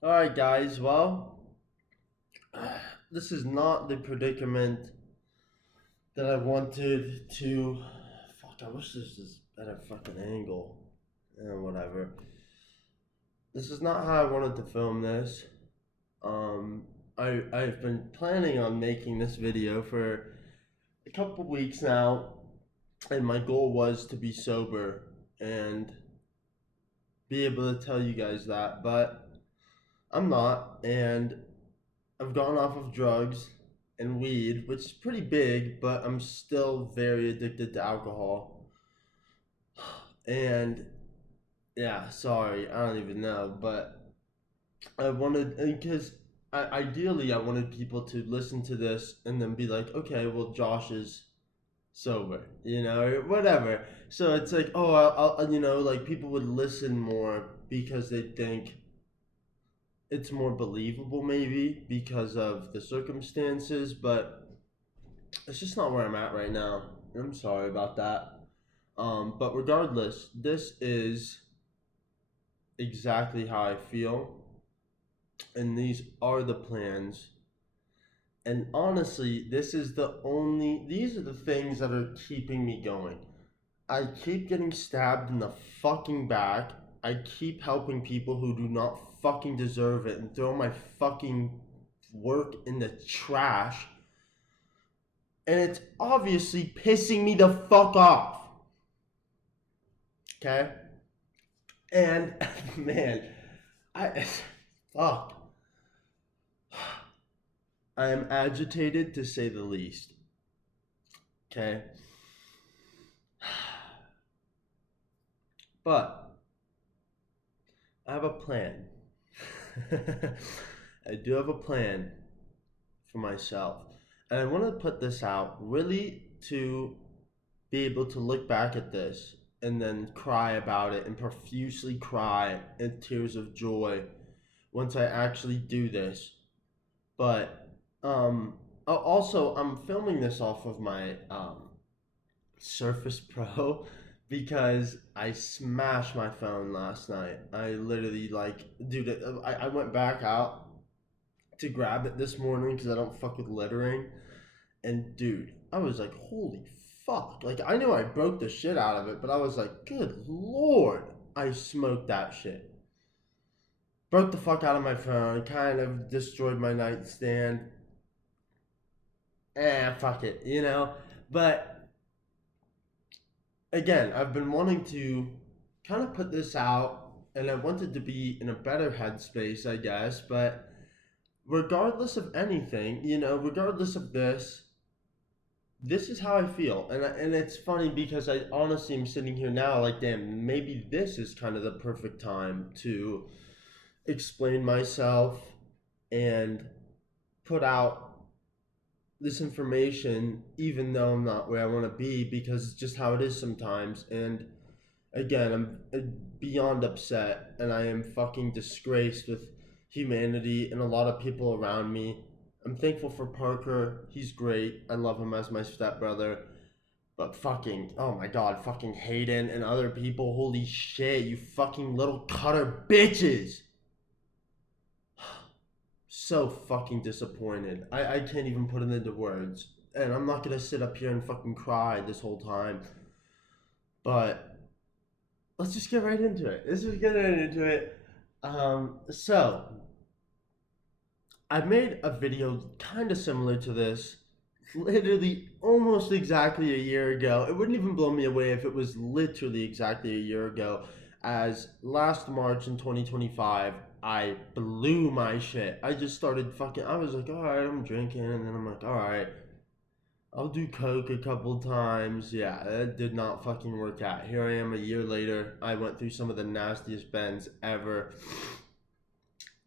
Alright, guys, well, this is not the predicament that I wanted to. Fuck, I wish this was better fucking angle. Whatever. This is not how I wanted to film this. I've been planning on making this video for a couple weeks now, and my goal was to be sober and be able to tell you guys that, but I'm not, and I've gone off of drugs and weed, which is pretty big, but I'm still very addicted to alcohol. And yeah, sorry, I don't even know, but I wanted, because ideally I wanted people to listen to this and then be like, okay, well, Josh is sober, or whatever. So it's like, oh, like people would listen more because they think it's more believable, maybe because of the circumstances, but it's just not where I'm at right now. I'm sorry about that. But regardless, this is exactly how I feel, and these are the plans. And honestly, these are the things that are keeping me going. I keep getting stabbed in the fucking back. I keep helping people who do not fucking deserve it and throw my fucking work in the trash. And it's obviously pissing me the fuck off. Okay? And man, I fuck. I am agitated to say the least. Okay? But I have a plan. I do have a plan for myself. And I want to put this out really to be able to look back at this and then cry about it and profusely cry in tears of joy once I actually do this. But also, I'm filming this off of my Surface Pro because I smashed my phone last night. I literally, like, dude, I went back out to grab it this morning because I don't fuck with littering. And dude, I was like, holy fuck. Like, I knew I broke the shit out of it, but I was like, good lord, I smoked that shit. Broke the fuck out of my phone, kind of destroyed my nightstand. Fuck it. But again, I've been wanting to kind of put this out, and I wanted to be in a better headspace, I guess. But regardless of anything, regardless of this is how I feel, and it's funny because I honestly am sitting here now like, damn, maybe this is kind of the perfect time to explain myself and put out this information, even though I'm not where I want to be, because it's just how it is sometimes. And again, I'm beyond upset, and I am fucking disgraced with humanity and a lot of people around me. I'm thankful for Parker. He's great. I love him as my stepbrother. But fucking, oh my god, fucking Hayden and other people, holy shit, you fucking little cutter bitches! So fucking disappointed. I can't even put it into words. And I'm not gonna sit up here and fucking cry this whole time. But let's just get right into it. Let's just get right into it. So I made a video kind of similar to this, literally almost exactly a year ago. It wouldn't even blow me away if it was literally exactly a year ago. As last March in 2025, I blew my shit. I just started fucking. I was like, all right, I'm drinking, and then I'm like, all right, I'll do coke a couple times. Yeah, that did not fucking work out. Here I am a year later. I went through some of the nastiest bends ever.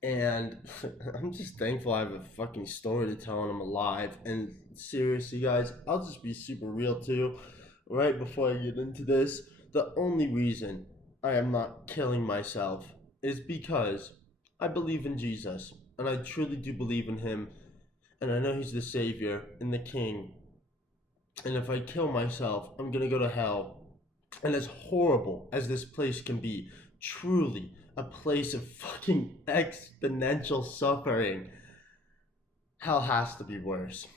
And I'm just thankful I have a fucking story to tell and I'm alive. And seriously, guys, I'll just be super real too. Right before I get into this, the only reason I am not killing myself is because I believe in Jesus. And I truly do believe in him. And I know he's the Savior and the King. And if I kill myself, I'm gonna go to hell. And as horrible as this place can be, truly a place of fucking exponential suffering, hell has to be worse.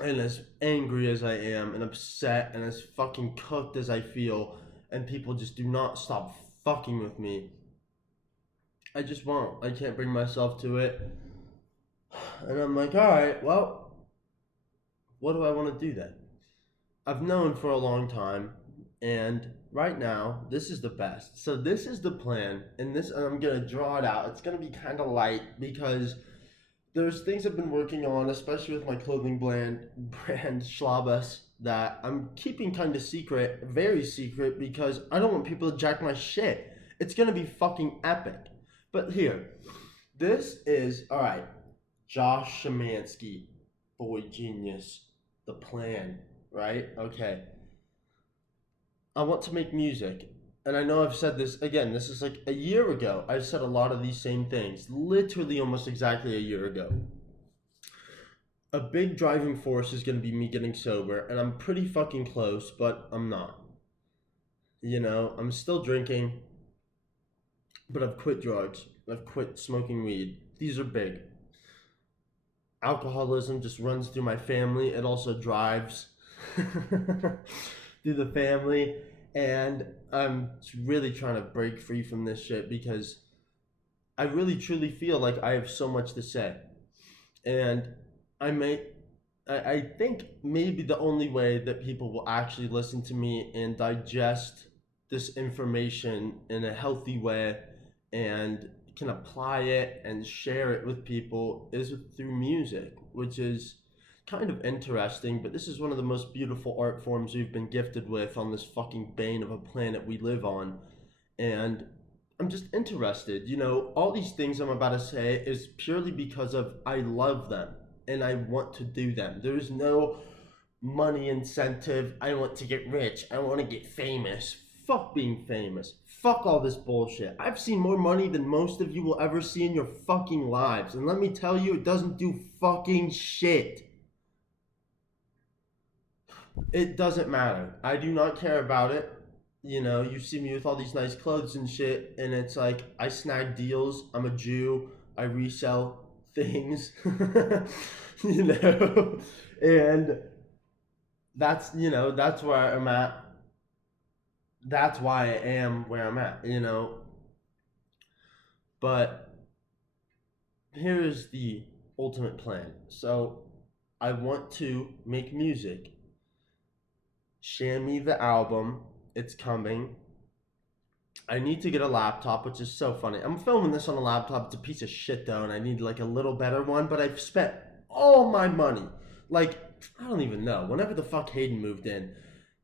And as angry as I am, and upset, and as fucking cooked as I feel, and people just do not stop fucking with me, I just won't. I can't bring myself to it. And I'm like, alright, well, what do I want to do then? I've known for a long time, and right now, this is the best. So this is the plan, and I'm gonna draw it out. It's gonna be kind of light because there's things I've been working on, especially with my clothing brand Schlabus, that I'm keeping kind of secret, very secret, because I don't want people to jack my shit. It's gonna be fucking epic. But here, this is all right. Josh Shamansky, boy genius, the plan, right? Okay. I want to make music. And I know I've said this again, this is like a year ago. I've said a lot of these same things, literally almost exactly a year ago. A big driving force is going to be me getting sober, and I'm pretty fucking close, but I'm not. You know, I'm still drinking, but I've quit drugs. I've quit smoking weed. These are big. Alcoholism just runs through my family. It also drives through the family. And I'm really trying to break free from this shit because I really truly feel like I have so much to say. And I may, I think maybe the only way that people will actually listen to me and digest this information in a healthy way and can apply it and share it with people is through music, which is kind of interesting, but this is one of the most beautiful art forms we've been gifted with on this fucking bane of a planet we live on. And I'm just interested. You know, all these things I'm about to say is purely because of I love them and I want to do them. There's no money incentive. I want to get rich. I want to get famous. Fuck being famous. Fuck all this bullshit. I've seen more money than most of you will ever see in your fucking lives. And let me tell you, it doesn't do fucking shit. It doesn't matter. I do not care about it. You know, you see me with all these nice clothes and shit, and it's like I snag deals. I'm a Jew. I resell things. You know, and that's where I'm at. That's why I am where I'm at. You know, but here's the ultimate plan. So I want to make music. Shammy the album. It's coming. I need to get a laptop, which is so funny. I'm filming this on a laptop. It's a piece of shit though, and I need like a little better one. But I've spent all my money. Like, I don't even know. Whenever the fuck Hayden moved in,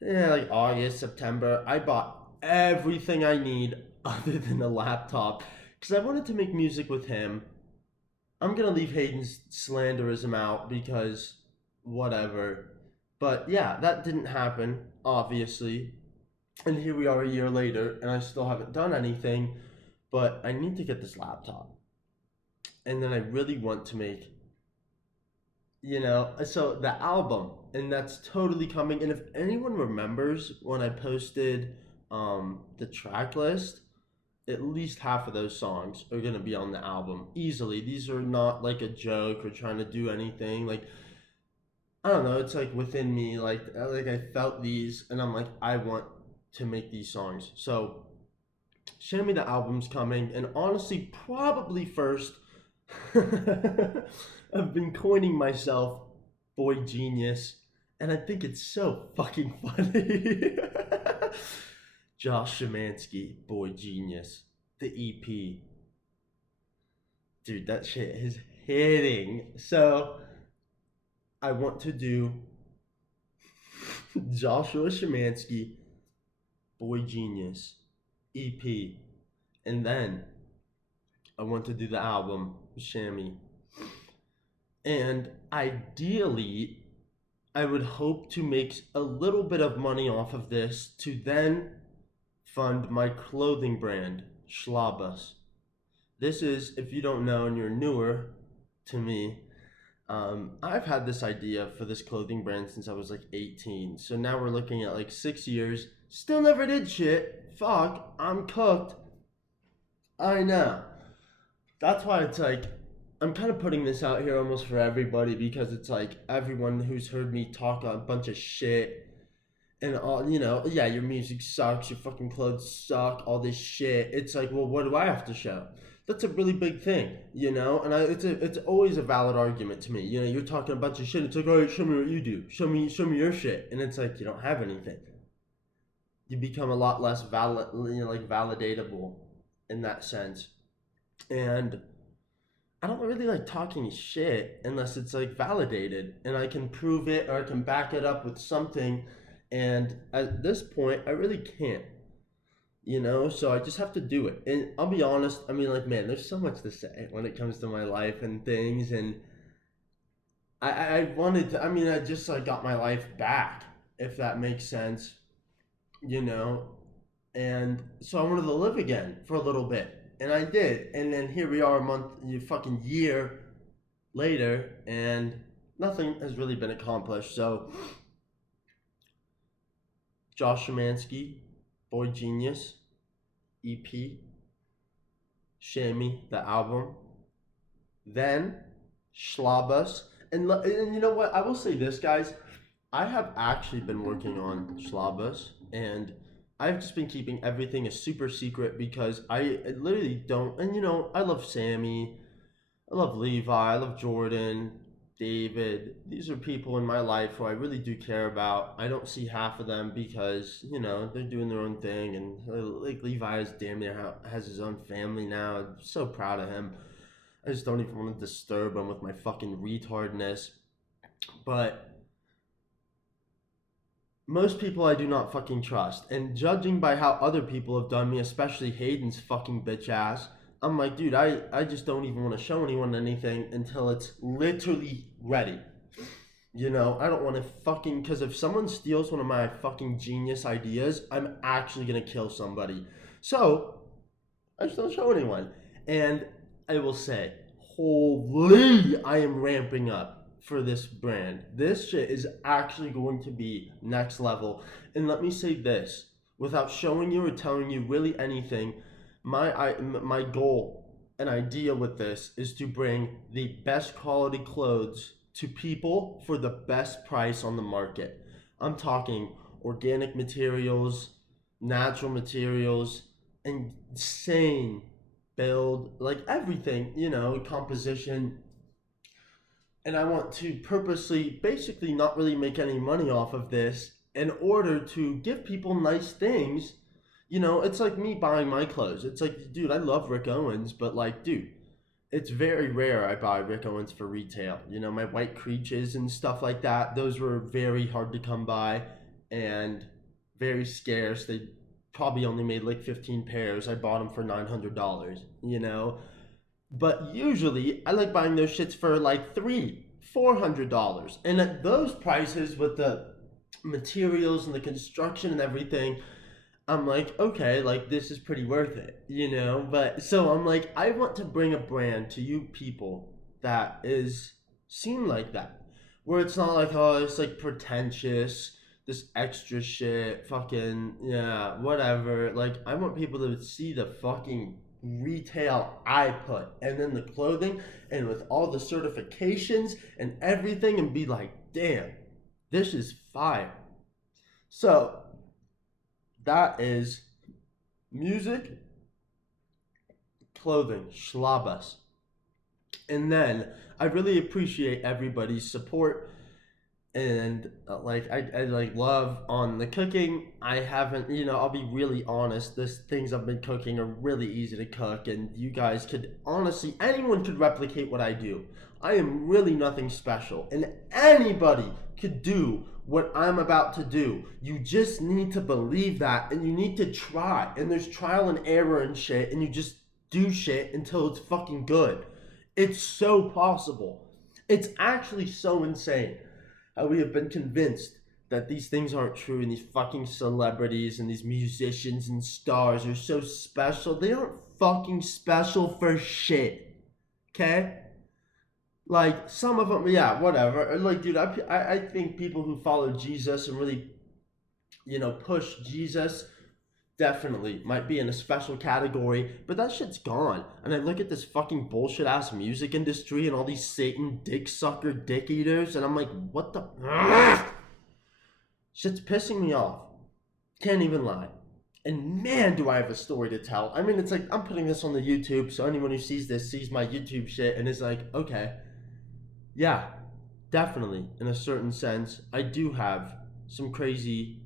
like August, September, I bought everything I need other than a laptop because I wanted to make music with him. I'm gonna leave Hayden's slanderism out because whatever. But yeah, that didn't happen, obviously. And here we are a year later, and I still haven't done anything. But I need to get this laptop. And then I really want to make, so the album, and that's totally coming. And if anyone remembers when I posted the track list, at least half of those songs are going to be on the album easily. These are not like a joke or trying to do anything. Like, I don't know, it's like within me, like I felt these, and I'm like, I want to make these songs. So, Show Me the album's coming, and honestly, probably first, I've been coining myself Boy Genius, and I think it's so fucking funny. Josh Shamansky, Boy Genius, the EP. Dude, that shit is hitting. So, I want to do Joshua Shamansky, Boy Genius, EP. And then I want to do the album, Shammy. And ideally, I would hope to make a little bit of money off of this to then fund my clothing brand, Schlabus. This is, if you don't know and you're newer to me, I've had this idea for this clothing brand since I was like 18. So now we're looking at like 6 years. Still never did shit. fuck, I'm cooked. I know. That's why it's like, I'm kind of putting this out here almost for everybody because it's like everyone who's heard me talk a bunch of shit and all, yeah, your music sucks, your fucking clothes suck, all this shit. It's like, well, what do I have to show? That's a really big thing, it's always a valid argument to me. You're talking a bunch of shit. It's like, all right, show me what you do. Show me your shit, and it's like you don't have anything. You become a lot less valid, like validatable in that sense, and I don't really like talking shit unless it's like validated and I can prove it or I can back it up with something. And at this point, I really can't, so I just have to do it. And I'll be honest, I mean, like, man, there's so much to say when it comes to my life and things. And I wanted to, I mean, I just like got my life back, if that makes sense, you know? And so I wanted to live again for a little bit. And I did. And then here we are a month, fucking year later, and nothing has really been accomplished. So, Josh Shamansky, Boy Genius, EP, Shammy, the album, then Schlabus. And you know what? I will say this, guys. I have actually been working on Schlabus, and I've just been keeping everything a super secret because I literally don't. And I love Sammy, I love Levi, I love Jordan, David. These are people in my life who I really do care about. I don't see half of them because they're doing their own thing, and like Levi is damn near has his own family now. I'm so proud of him. I just don't even want to disturb him with my fucking retardness. But most people I do not fucking trust. And judging by how other people have done me, especially Hayden's fucking bitch ass, I'm like, dude, I just don't even want to show anyone anything until it's literally ready. I don't want to fucking, because if someone steals one of my fucking genius ideas, I'm actually going to kill somebody. So, I just don't show anyone. And I will say, holy, I am ramping up for this brand. This shit is actually going to be next level. And let me say this, without showing you or telling you really anything, my goal and idea with this is to bring the best quality clothes to people for the best price on the market. I'm talking organic materials, natural materials, insane build, like everything, composition. And I want to purposely, basically, not really make any money off of this in order to give people nice things. It's like me buying my clothes. It's like, dude, I love Rick Owens, but like, dude, it's very rare I buy Rick Owens for retail. My white creaches and stuff like that, those were very hard to come by and very scarce. They probably only made like 15 pairs. I bought them for $900, But usually I like buying those shits for like $300-$400. And at those prices with the materials and the construction and everything, I'm like, okay, like this is pretty worth it, But so I'm like, I want to bring a brand to you people that is seen like that, where it's not like, oh, it's like pretentious, this extra shit, fucking yeah, whatever. Like I want people to see the fucking retail I put, and then the clothing, and with all the certifications and everything, and be like, damn, this is fire. So that is music, clothing, Schlabus. And then I really appreciate everybody's support. And I like love on the cooking. I haven't, I'll be really honest, this things I've been cooking are really easy to cook, and you guys could honestly, anyone could replicate what I do. I am really nothing special, and anybody could do what I'm about to do. You just need to believe that, and you need to try, and there's trial and error and shit, and you just do shit until it's fucking good. It's so possible. It's actually so insane how we have been convinced that these things aren't true, and these fucking celebrities and these musicians and stars are so special. They aren't fucking special for shit. Okay? Like, some of them, yeah, whatever. Like, dude, I think people who follow Jesus and really, push Jesus definitely might be in a special category, but that shit's gone. And I look at this fucking bullshit ass music industry and all these Satan dick sucker dick eaters, and I'm like, what the? Shit's pissing me off. Can't even lie. And man, do I have a story to tell. I mean, it's like I'm putting this on the YouTube, so anyone who sees this sees my YouTube shit and is like, okay, yeah, definitely, in a certain sense, I do have some crazy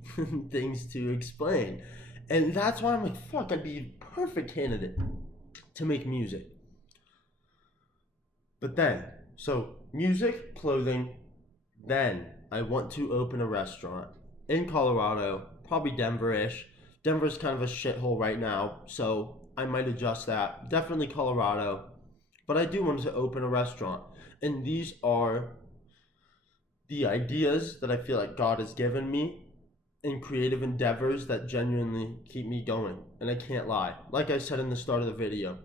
things to explain. And that's why I'm like, fuck, I'd be a perfect candidate to make music. But then, so music, clothing, then I want to open a restaurant in Colorado, probably Denver-ish. Denver's kind of a shithole right now, so I might adjust that. Definitely Colorado, but I do want to open a restaurant, and these are the ideas that I feel like God has given me in creative endeavors that genuinely keep me going. And I can't lie. Like I said in the start of the video,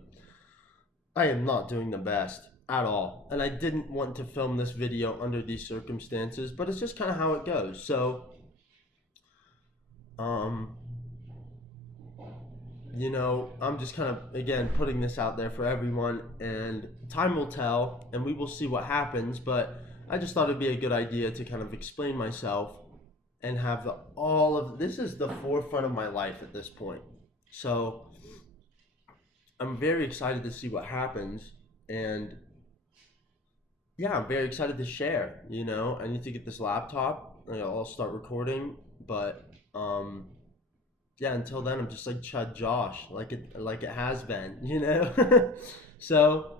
I am not doing the best at all. And I didn't want to film this video under these circumstances, but it's just kind of how it goes. So, um, I'm just kind of, again, putting this out there for everyone, and time will tell, and we will see what happens. But I just thought it'd be a good idea to kind of explain myself and have all of this is the forefront of my life at this point. So I'm very excited to see what happens, and yeah, I'm very excited to share. I need to get this laptop. I'll start recording, but yeah, until then, I'm just like Chud Josh, like it has been. So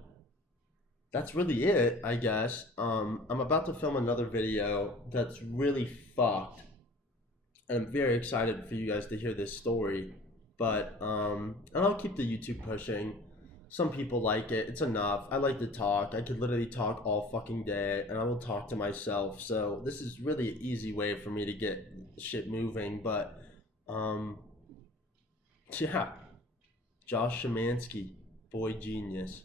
that's really it, I guess. I'm about to film another video that's really fucked, and I'm very excited for you guys to hear this story. But and I'll keep the YouTube pushing. Some people like it. It's enough. I like to talk. I could literally talk all fucking day, and I will talk to myself. So this is really an easy way for me to get shit moving. But um, yeah, Josh Shamansky, boy genius.